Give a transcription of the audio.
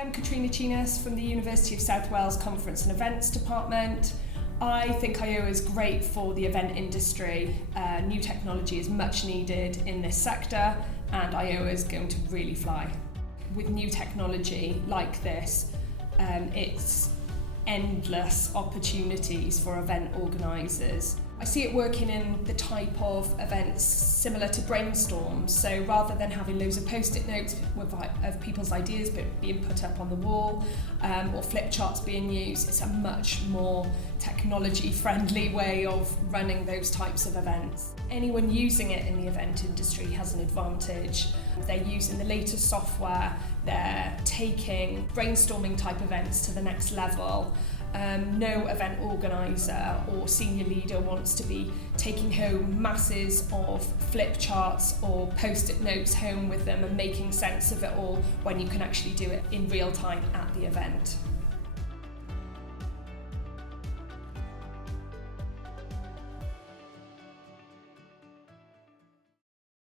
am Katrina Cinus from the University of South Wales Conference and Events Department. I think Ayoa is great for the event industry. New technology is much needed in this sector, and Ayoa is going to really fly. With new technology like this, it's endless opportunities for event organisers. I see it working in the type of events similar to brainstorms. So rather than having loads of post-it notes of people's ideas being put up on the wall or flip charts being used, it's a much more technology-friendly way of running those types of events. Anyone using it in the event industry has an advantage. They're using the latest software, they're taking brainstorming type events to the next level. No event organiser or senior leader wants to be taking home masses of flip charts or post-it notes home with them and making sense of it all when you can actually do it in real time at the event.